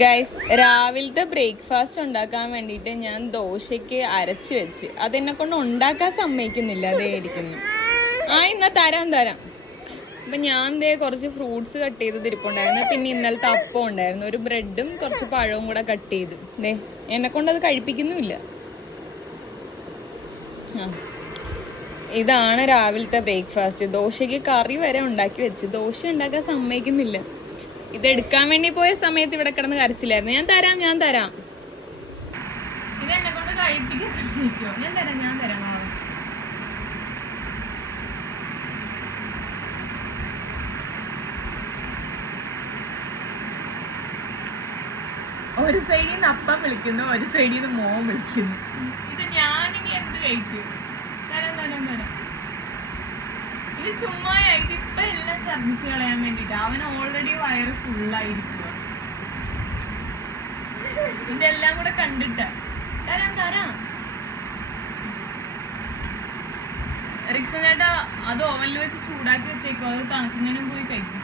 Guys, രാവിലത്തെ breakfast ഉണ്ടാക്കാൻ വേണ്ടിയിട്ട് ഞാൻ ദോശയ്ക്ക് അരച്ചു വെച്ച് അതെന്നെ കൊണ്ട് ഉണ്ടാക്കാൻ സമ്മതിക്കുന്നില്ല. അതേ ഇരിക്കുന്നു. ഇന്നാ തരാം. അപ്പൊ ഞാൻ കുറച്ച് ഫ്രൂട്ട്സ് കട്ട് ചെയ്ത് തിരിപ്പുണ്ടായിരുന്നു. പിന്നെ ഇന്നലത്തെ അപ്പം ഉണ്ടായിരുന്നു, ഒരു ബ്രെഡും കുറച്ച് പഴവും കൂടെ കട്ട് ചെയ്ത്. എന്നെ കൊണ്ട് അത് കഴിപ്പിക്കുന്നുമില്ല. ഇതാണ് രാവിലത്തെ ബ്രേക്ക്ഫാസ്റ്റ്. ദോശയ്ക്ക് കറി വരെ ഉണ്ടാക്കി വെച്ച്. ദോശ ഉണ്ടാക്കാൻ സമ്മതിക്കുന്നില്ല. ഇതെടുക്കാൻ വേണ്ടി പോയ സമയത്ത് ഇവിടെ കിടന്ന് കരച്ചില്ലായിരുന്നു. ഞാൻ തരാം. ഇതെന്നെ കൊണ്ട് കഴിപ്പിക്കാൻ സമ്മതിക്കോ? ഞാൻ തരാം. ഒരു സൈഡിൽ നിന്ന് അപ്പം വിളിക്കുന്നു, ഒരു സൈഡിൽ നിന്ന് മോൻ വിളിക്കുന്നു. ഇത് ഞാനിനി എന്ത് കഴിക്കും? തരാം. ഇത് ചുമ്മാ ഇപ്പൊ എല്ലാം ഛർദിച്ച് കളയാൻ വേണ്ടിട്ട്. അവൻ ഓൾറെഡി വയറ് ഫുള്ളായിരിക്കുക. ഇതെല്ലാം കൂടെ കണ്ടിട്ട് തരാം. റിക്സൺ ചേട്ടാ അത് ഓവനിൽ വെച്ച് ചൂടാക്കി വെച്ചേക്കോ, അത് തണുക്കുന്നതിനും പോയി കഴിക്കും.